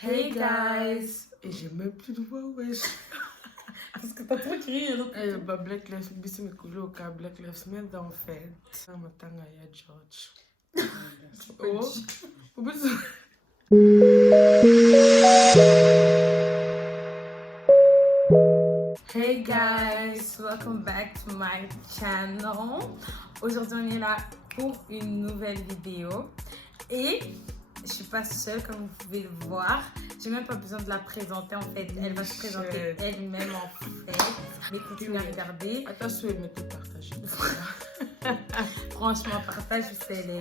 Hey guys! Et j'ai même plus de voix, wesh. Parce que t'as trop crié. Black Lives Matter, mais coulé au cas Black Lives Matter en fait. Matanga ya George. Oh, Hey guys, welcome back to my channel. Aujourd'hui on est là pour une nouvelle vidéo et je suis pas seule comme vous pouvez le voir. J'ai même pas besoin de la présenter en fait. Elle va se présenter elle-même en fait. Mais continuez à regarder. Attention, elle m'était partagée. Franchement, partage celle.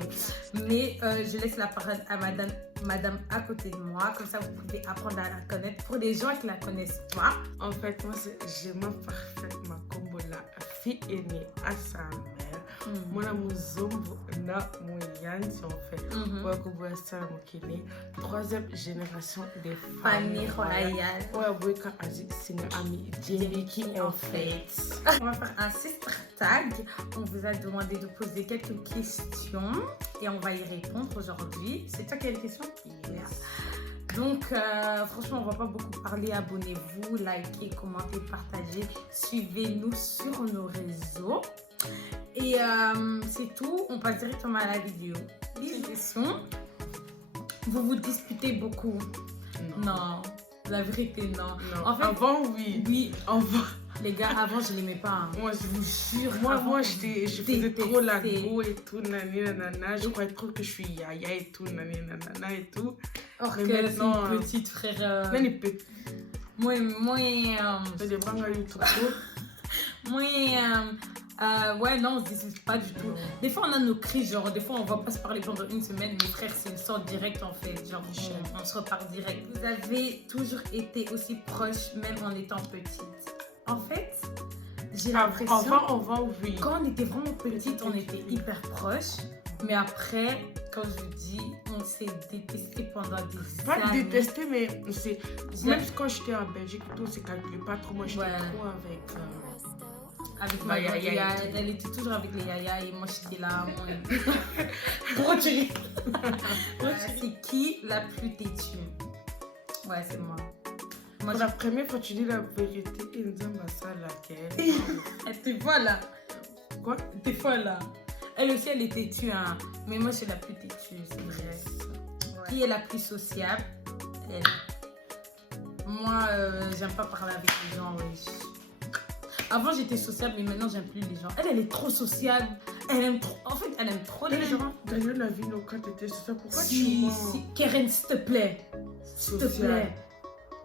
Mais je laisse la parole à madame à côté de moi. Comme ça, vous pouvez apprendre à la connaître. Pour les gens qui la connaissent pas. En fait, moi, j'aime parfaitement comme la fille aînée à sa mère. Moi, mon zombo na mon yanti en fait. Moi, troisième génération des Famille royale. Ouais, oui, quand Azik Sina Ami Djemiki en fait. On va faire un sister tag. On vous a demandé de poser quelques questions et on va y répondre aujourd'hui. C'est toi qui as les questions? Yes. Donc, franchement, on va pas beaucoup parler. Abonnez-vous, likez, commentez, partagez. Suivez-nous sur nos réseaux. Et c'est tout. On passe directement à la vidéo. Les questions. Vous vous disputez beaucoup? Non. La vérité, non. En fait, avant, oui. Oui. Avant. Les gars, avant, je l'aimais pas. Hein. Moi, je vous jure. Moi, je faisais trop la go et tout, nanana. Je croyais trop que je suis yaya et tout, nanana et tout. Or que maintenant, une petite frère. Moi, ouais, non, on se dispute pas du tout. Des fois, on a nos crises, genre, des fois, on va pas se parler pendant une semaine. Mes frères, c'est une sorte directe, en fait. Genre, on se repart direct. Vous avez toujours été aussi proches, même en étant petite. En fait, j'ai l'impression... oui. Quand on était vraiment petite, on était hyper proches. Mais après, quand je dis, on s'est détesté pendant des années. Pas détesté, mais c'est... Même quand j'étais en Belgique, tout se calculait pas trop. Moi, j'étais trop avec ma yaya. Elle était toujours avec les yaya et moi, j'étais là. Pourquoi tu ris? C'est qui la plus têtue? Ouais, c'est moi. Pour la première fois, tu dis la vérité. Et ça, laquelle? T'es folle. Quoi? T'es folle. Elle aussi, elle est têtue, hein. Mais moi, je suis la plus têtue, c'est vrai. Ouais. Qui est la plus sociable? Elle. Moi, j'aime pas parler avec les gens, oui. Avant, j'étais sociable, mais maintenant, j'aime plus les gens. Elle est trop sociable. Elle aime trop. En fait, elle aime trop les gens. D'ailleurs, la vie, quand t'étais sociable, pourquoi tu Keren, s'il te plaît. S'il te plaît.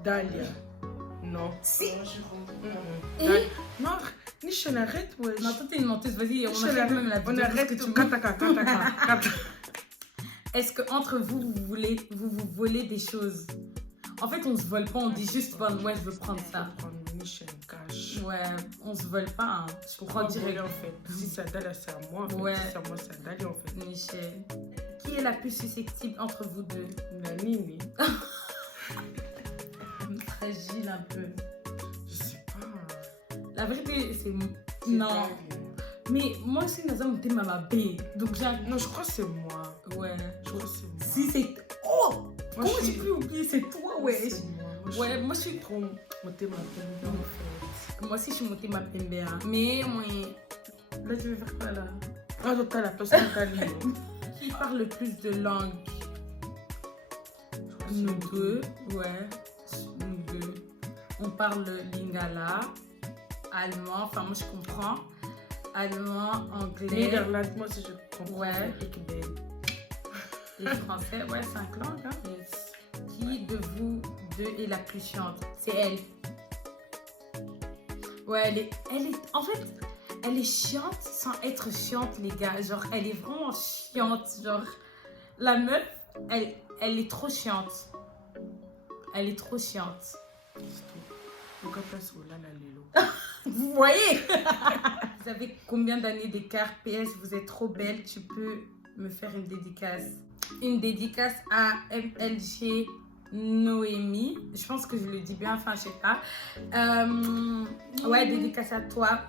Dalia. Non. Si. Non. Nichon, arrête, ouais. Non, toi, t'es une menteuse, vas-y, on arrête même la vidéo. On arrête tout. Est-ce qu'entre vous, vous volez des choses? En fait, on se vole pas, on dit juste, ouais, je veux prendre ça. Ouais, on se vole pas, hein. Je crois direct, en fait. Si ça dalle, c'est à moi, en fait. Ouais. Si c'est à moi, ça dalle, en fait. Michel. Qui est la plus susceptible entre vous deux? La Nini. Fragile un peu. Je sais pas. La vérité, c'est... Non. Mais moi aussi, Naza monté ma B. Donc, non, je crois que c'est moi. Ouais. Je crois que c'est moi. Si c'est... Oh! Comment j'ai pu oublier? C'est toi, ouais. Ouais, moi, je suis trop montée ma pembe, en fait. Moi aussi, je suis montée ma pembe. Hein. Mais, moi... Là, tu veux faire quoi, là? Ah, donc, t'as la personne Qui parle le plus de langues? Nous deux. Ouais. Nous deux. On parle lingala, allemand, enfin moi je comprends, allemand, anglais. Néerlandais, moi si je comprends. Ouais. Et français, ouais, 5 langues. Hein. Yes. Qui de vous deux est la plus chiante? C'est elle. Ouais, elle est, en fait, elle est chiante sans être chiante, les gars. Genre, elle est vraiment chiante. Genre, la meuf, elle est trop chiante. Elle est trop chiante. Vous voyez? Vous avez combien d'années d'écart? PS, vous êtes trop belle. Tu peux me faire une dédicace? Une dédicace à MLG Noémie. Je pense que je le dis bien, enfin, je sais pas. Ouais, dédicace à toi.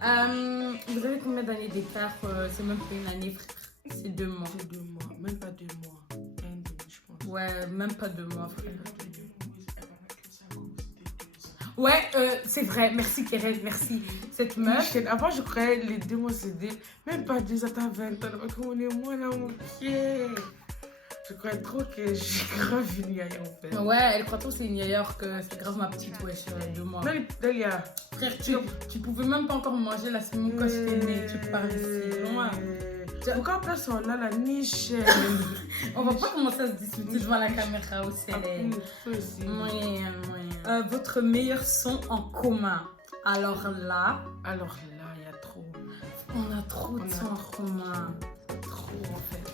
Vous avez combien d'années d'écart? C'est même pas une année, frère. C'est 2 mois. C'est 2 mois. Même pas 2 mois. Ouais, même pas 2 mois, frère. Ouais, c'est vrai. Merci, Thérèse, merci. Cette meuf. Michel, avant, je croyais les 2 mois, c'était même pas 2 ans, t'as 20 ans. Comme on est moins là, mon pied. Je croyais trop que j'ai grave une yaya en fait. Ouais, elle croit trop que c'est une yaya alors que c'est grave ma petite wesh, 2 mois. Non, Delia. Frère, tu pouvais même pas encore manger la semaine quand je t'ai né. Tu parles ici. Loin. Pourquoi après ça, on a la niche? On va pas commencer à se discuter devant la caméra au célèbre. aussi. Oui. Votre meilleur son en commun. Alors là, il y a trop. On a trop de sons en commun. Trop en fait.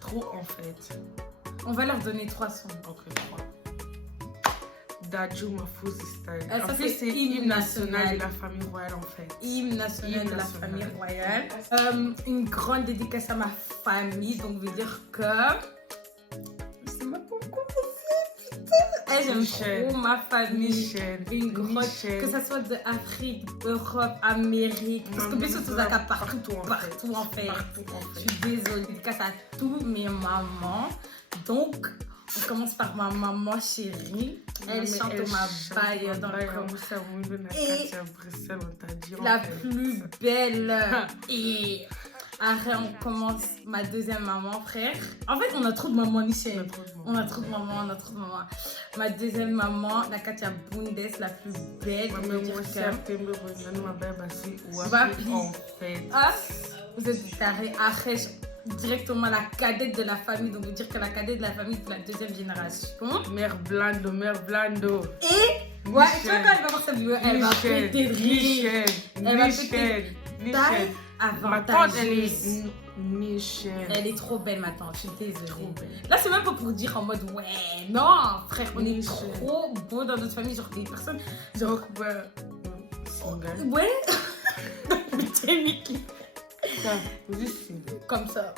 Trop en fait. On va leur donner 3 sons. Ok, 3. Dadju Mafouzi Style. Ça, En fait, c'est c'est hymne national de la famille royale en fait. Hymne national de la famille royale. Une grande dédicace à ma famille, donc veut dire que... Je sais même pas comment c'est, putain. J'aime trop ma famille. Michel. Une grande... Que ça soit de Afrique, Europe, Amérique. Parce que bien sûr, c'est ça partout en fait. Je suis désolée. Dédicace à tous mes mamans. Donc... On commence par ma maman chérie. Elle chante ma baille dans le corps. Et la plus belle. Et après, on commence ma deuxième maman, frère. En fait, on a trop de mamans, Michel. On a trop de mamans. Ma deuxième maman, la Katia Bundes, la plus belle. Vous êtes tarés. Après, directement la cadette de la famille, donc vous dire que la cadette de la famille de la deuxième génération. Mère Blando. Et ouais, tu vois quand elle va voir cette vidéo, elle va péter de rire. Elle va péter taille avantageuse. Elle est trop belle ma tante, je suis désolée. Là c'est même pas pour dire en mode ouais, non frère, on est trop beau dans notre famille, genre des personnes genre ouais. Putain Mickey. Ça, juste comme ça.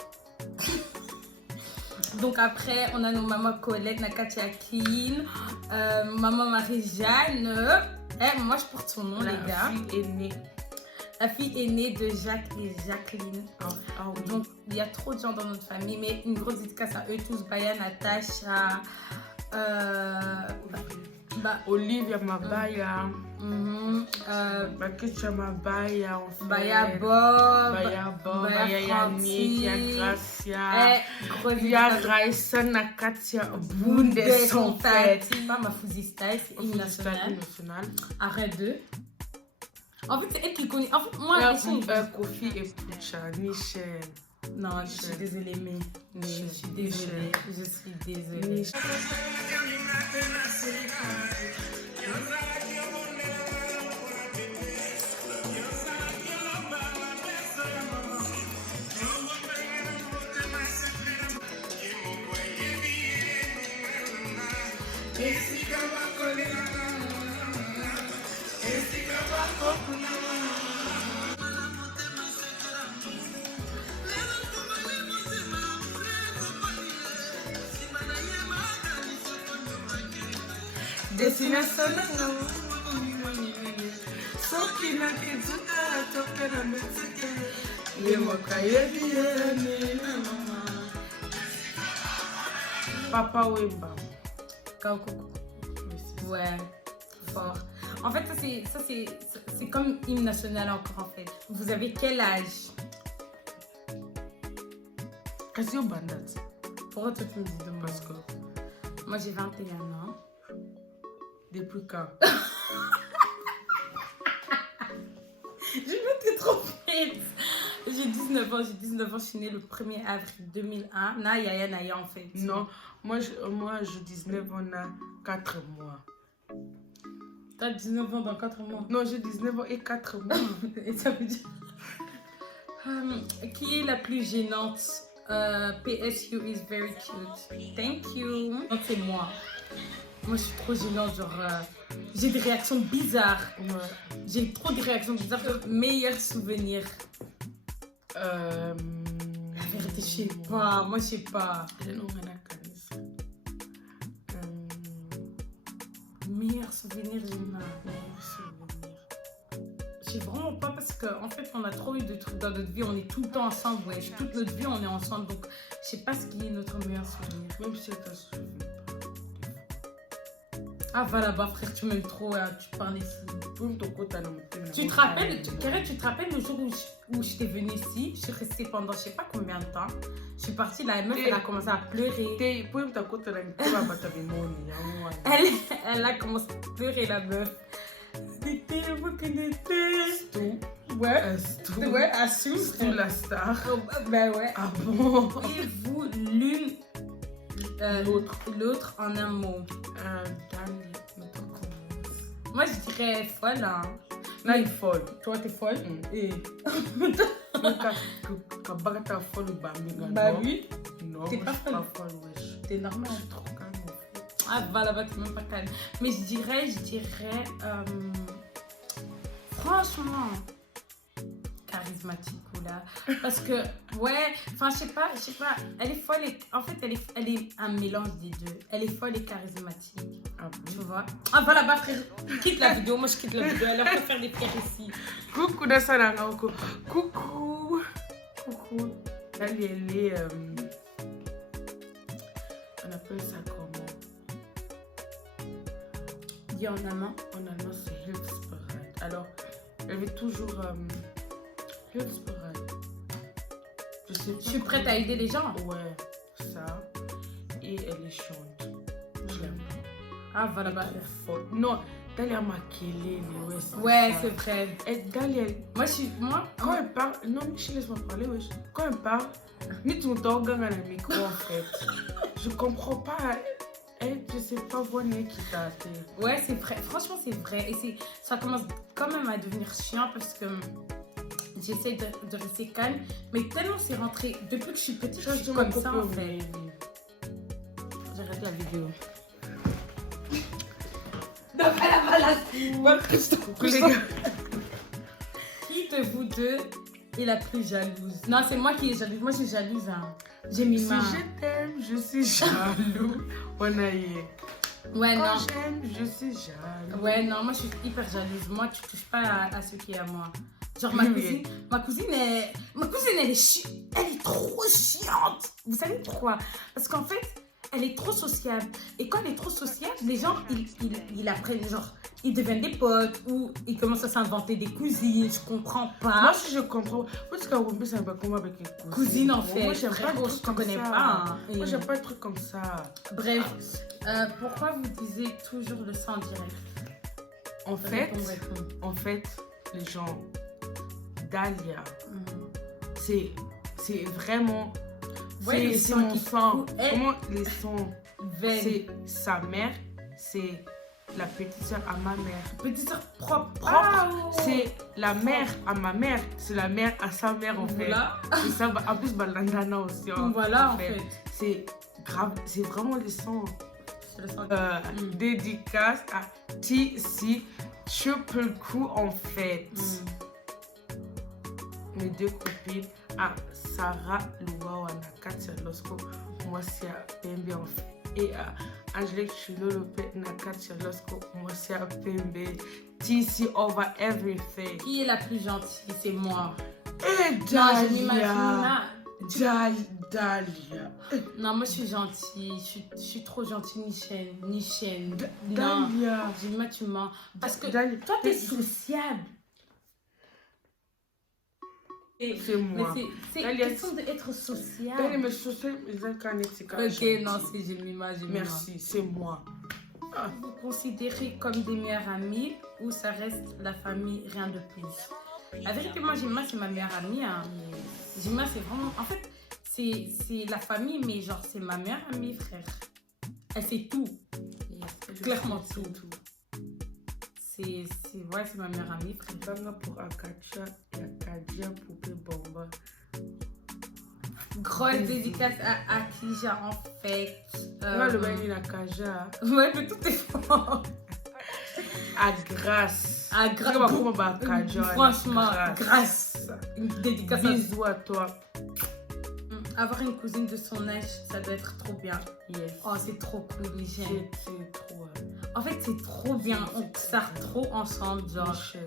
Donc après, on a nos mamans Colette, Nakatia Clean, maman Marie-Jeanne. Moi, je porte son nom, les gars. La fille aînée de Jacques et Jacqueline. Donc, il y a trop de gens dans notre famille, mais une grosse dédicace à eux tous. Baya, Natacha, Olivia Mabaya. Bakicha Mabaya. Baya Bob. Baya Yannick, Baya Gracia. Baya Raissa, Nakatia Bundes en fait. C'est pas ma Style, c'est hymne national. Arrête 2. En fait, c'est elle qui connaît. En fait, moi, Kofi et Pucha, Michel. Non, je suis désolée, mais je suis désolée. Je suis désolée. Destination soki na kizuka toke na Mexique ye mokayebi ye Papa Wemba Kaukoko. Ouais, fort. En fait, ça c'est comme hymne national encore en fait. Vous avez quel âge? Qu'est-ce que vous bandez? Pourquoi toi tu me dis de moi? Parce que moi j'ai 21 ans. Depuis quand? Je m'étais trop vite. J'ai 19 ans, je suis née le 1er avril 2001. Naya en fait. Non, moi je 19 ans, on a 4 mois. T'as 19 ans dans 4 mois? Non, j'ai 19 ans et 4 mois. Et ça veut dire... qui est la plus gênante? PSU is very cute. Thank you. Non, c'est moi. Moi, je suis trop gênante, genre... j'ai des réactions bizarres. Ouais. J'ai trop de réactions bizarres. Meilleur souvenir. La vérité, je sais pas. Moi, je sais pas. Meilleur souvenir, Lina. Je sais vraiment pas parce qu'en fait, on a trop eu de trucs dans notre vie. On est tout le temps ensemble, ouais. Toute notre vie, on est ensemble. Donc, je sais pas ce qui est notre meilleur souvenir. Même si elle t'a suivi. Ah, voilà, bah frère, tu m'aimes trop, tu parles ici. Tu te rappelles, Kéré, tu te rappelles le jour où je t'ai venue ici? Je suis restée pendant je sais pas combien de temps. Je suis partie, la meuf, elle a commencé à pleurer. Elle a commencé à pleurer, la meuf. Ouais, ouais, assume. Tout la star. Ben ouais. Ah bon? Et vous, l'une, l'autre en un mot. Moi, je dirais folle. Hein. Là, il est folle. Toi, t'es folle. Et quand t'es folle ou bambi, bah oui. non, t'es moi, pas je suis pas folle, wesh. T'es normal. Je suis trop calme, en fait. Ah, bah là-bas, t'es même pas calme. Mais je dirais, franchement, charismatique ou là. Parce que, ouais, enfin, je sais pas, elle est folle et, en fait, elle est un mélange des deux. Elle est folle et charismatique. Ah Tu bon? vois? Ah, voilà, bah frère, quitte la vidéo. Moi, je quitte la vidéo. Elle a pas faire des pierres ici. Coucou Dassananga. Coucou. Coucou. Elle est. On appelle ça comment? Dis en allemand. En allemand, c'est Hilfsbereit. Alors, elle est toujours. Hilfsbereit. Je sais pas. Je suis prête à aider les gens. Ouais, ça. Et elle est chiante. Je l'aime. Ah, voilà, bah. Folle. Non, Dalia Makele, Ouais, c'est vrai. Et Dalia, Moi, quand elle parle, non, Michel, laisse-moi parler, wesh. Quand elle parle, ni tout le temps, on gagne le micro, en fait. Je comprends pas. Je sais pas, voir qui t'a été. ouais, c'est vrai. Franchement, c'est vrai. Et ça commence quand même à devenir chiant parce que j'essaie de rester calme. Mais tellement c'est rentré. Depuis que je suis petite, je suis comme ça, en fait. J'arrête la vidéo. Donc, voilà. Qui de vous deux est la plus jalouse? Non, c'est moi qui est jalouse. Moi, je suis jalouse. Hein. J'ai mis ma. Si je t'aime, je suis jaloux. On a eu. Ouais, Quand non. j'aime, je suis jaloux. Ouais, non, moi, je suis hyper jalouse. Moi, tu touches pas à ce qui est à moi. Genre, Oui. ma cousine, elle est trop chiante. Vous savez pourquoi? Parce qu'en fait, elle est trop sociable. Et quand elle est trop sociable, les gens, ils apprennent, genre, ils deviennent des potes ou ils commencent à s'inventer des cousines. Je comprends pas. Moi, si je comprends. Parce qu'à Wombi, c'est un peu comme avec les cousines. Cousine, en fait. Moi, j'aime pas Frérot, les trucs je te comme connais ça. pas. Hein. Moi, j'aime pas les trucs comme ça. Bref, pourquoi vous disiez toujours le sang direct? En fait, les gens, Dalia, c'est vraiment. Ouais, c'est mon sang. Eh. Comment les sons? Veine. C'est sa mère, c'est la petite soeur à ma mère. Petite soeur propre. Propre. Oh. C'est la mère à ma mère, c'est la mère à sa mère en fait. Voilà. C'est ça, en plus, Balandana aussi. Voilà, en fait. C'est grave, c'est vraiment les sons. C'est le sang. Dédicace à TC Triple Crew en fait. Mes deux copines, à Sarah Louawana, Katia Losco, moi c'est à Pembe en fait. Et à Angélique Chulolope, Katia Losco, moi c'est à Pembe. TC over everything. Qui est la plus gentille? C'est moi. Et Dalia. Dalia. Non, moi je suis gentille. Je suis trop gentille, ni chaîne. Dalia. Dis-moi, tu mens. Parce que Dalia. toi, t'es sociable. C'est moi. C'est Dalia, question d'être sociable. Dalia, mais je sais, ils ont qu'un étiquette. Ok, non, c'est Jemima. Merci, c'est moi. Vous considérez comme des meilleures amies ou ça reste la famille, rien de plus? La vérité, moi, Jemima, c'est ma meilleure amie. Hein. Jemima, c'est vraiment... En fait, c'est la famille, mais genre, c'est ma meilleure amie, frère. Elle fait tout. Clairement tout. C'est ma meilleure amie, frère. Banga pour Akacha et Akadia Poupée Bomba. Grosse dédicace à Akija, en fait. Moi, le bain, il a Akaja. Ouais, mais tout est fort. À Grâce. À Grâce. Franchement, Grâce. Une dédicace. Bisous à toi. Avoir une cousine de son âge, ça doit être trop bien. Yes. Oh, c'est trop cool, Michel. C'est trop. En fait, c'est trop bien. On sort trop ensemble, genre. Michel.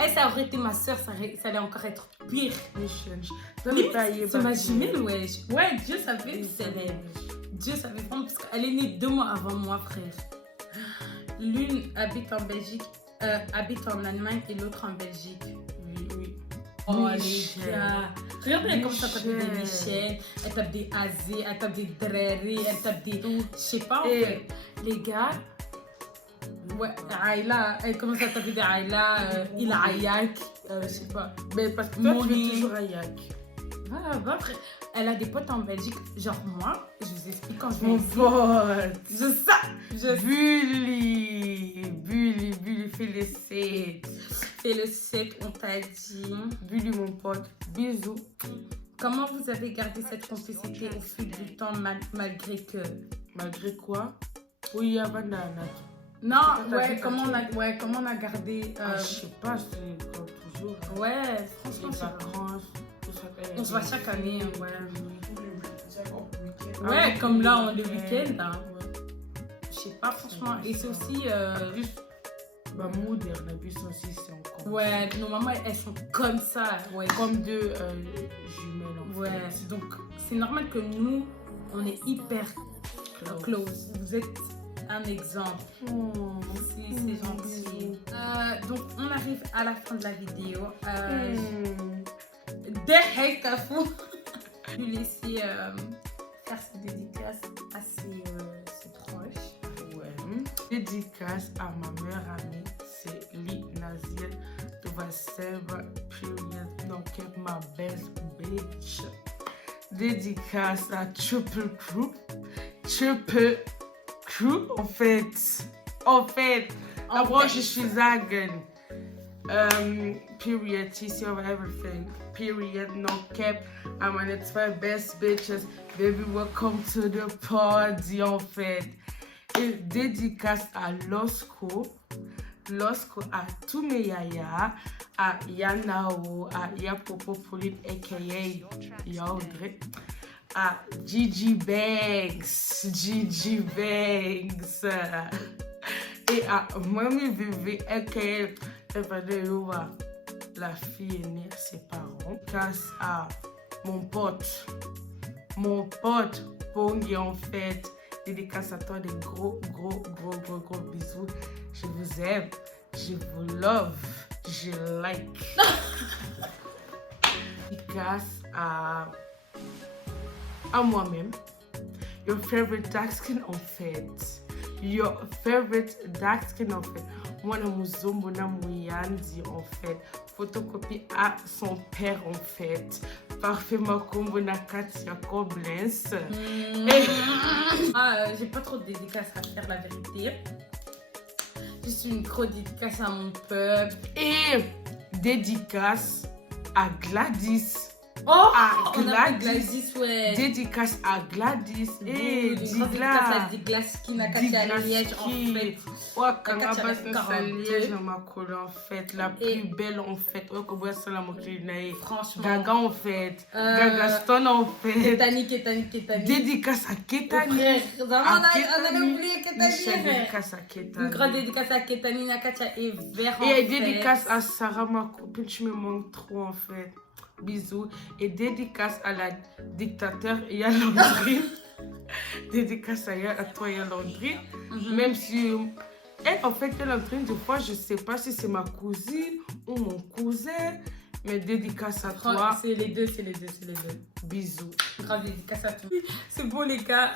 Eh, ça aurait été ma soeur, ça allait encore être pire. C'est ma jumelle, ouais. Ouais, Dieu savait, Dieu savait vraiment, parce qu'elle est née 2 mois avant moi, frère. L'une habite en Belgique, habite en Allemagne et l'autre en Belgique. Oui. Oh, les gars. Regardez comme ça tape des Michel, elle tape des Azé, elle tape des Dreri, elle tape des... Je sais pas, en fait. Les gars... Ouais, Aïla, elle commence à taper des Aïla, il a Ayak, je sais pas. Mais parce que toi, tu es toujours Ayak. Voilà, après, elle a des potes en Belgique, genre moi, je vous explique quand je Mon viens pote. je sais. Bully, félicite. Et le 7, on t'a dit. Bully, mon pote, bisous. Comment vous avez gardé cette complicité au fil du temps malgré que... Malgré quoi? Oui, avant d'Anna. Non, comment on a gardé... je sais pas, c'est comme toujours. Ouais, franchement, les vacances, tout ça. On se voit chaque année, ouais. Ah, Ouais, oui, comme là, oui, le week-end. Hein. Ouais. Je sais pas, franchement. Et c'est aussi... Plus, ma mood et Arnabus aussi, c'est encore. Ouais, nos mamans, elles sont comme ça. Ouais. Comme 2 jumelles, en fait. Ouais, donc c'est normal que nous, on est hyper close. Vous êtes un exemple. C'est gentil. Donc, on arrive à la fin de la vidéo. Des hate fou. Je vais laisser faire ses dédicaces à ses proches. Ouais. Dédicace à ma meilleure amie, c'est Lee Nazir de Vasseva, period, don't keep my best bitch. Dédicace à Triple Crew, en fait, après je suis Zagan. Period, TC over everything. Period, no cap. I'm on its 5 best bitches. Baby, welcome to the party, en fait. Et dédicace à Losco à tous mes yaya, à Yanao, à Yapopo Polip, aka Yaudre, à Gigi Banks, et à Mami Vivi, aka Evadeoua, la fille aînée à ses parents. Dédicace à mon pote Pongi, en fait. Dédicace à toi, des gros bisous. Je vous aime, je vous love, je like. Dédicace à moi-même. Your favorite dark skin, en fait. Moi, na muzombo na muyandi, en fait. Photocopie à son père, en fait. Parfait Makombo na Katia Koblenz. J'ai pas trop de dédicaces à faire, la vérité. Juste une gros dédicace à mon peuple. Et dédicace à Gladys. Oh, on a Gladys, ouais. Dédicace à Gladys. Et dédicace à Diglas qui n'a qu'à Liège, en fait. Ouais, quand on passe à Liège, on m'a collé, en fait. La plus belle, en fait. Ouais, comme ça, la moquerie. Franchement. Gaga, en fait. Gaga Stone, en fait. Ketani. Dédicace à Ketani. On a oublié Ketani. Dédicace à Ketani. Une grande dédicace à Ketani, Nakacha et Vert. Et dédicace à Sarah, ma copine. Tu me manques trop, en fait. Bisous. Et dédicace à la dictateur Yalandrine. Dédicace à toi Yalandrine. Même si elle, en fait, Yalandrine, des fois, je sais pas si c'est ma cousine ou mon cousin. Mais dédicace à toi. C'est les deux. Bisous. Grave dédicace à toi. C'est bon, les gars.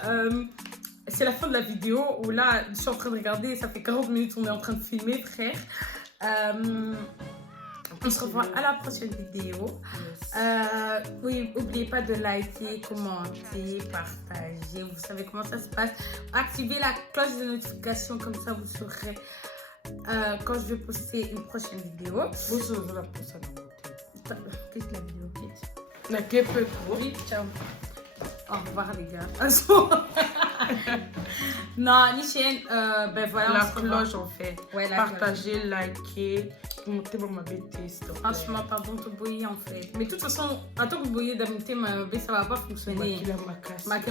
C'est la fin de la vidéo où là, je suis en train de regarder. Ça fait 40 minutes qu'on est en train de filmer, frère. On se revoit à la prochaine vidéo. Oui, n'oubliez pas de liker, commenter, partager. Vous savez comment ça se passe. Activez la cloche de notification, comme ça vous saurez quand je vais poster une prochaine vidéo. Vous aurez la prochaine vidéo. Qu'est-ce que la vidéo, Kate? La kepe. Oui, ciao. Au revoir, les gars. Non, Nichen, ben voilà. La cloche, en fait. Ouais, partagez, likez. Montez ma bêtise. Franchement, pardon, te bouillir, en fait. Mais de toute façon, attends que vous bouilliez d'amitié, ça va pas fonctionner.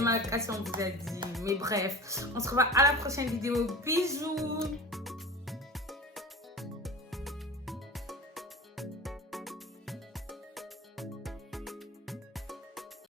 Ma casse, on vous a dit. Mais bref, on se revoit à la prochaine vidéo. Bisous.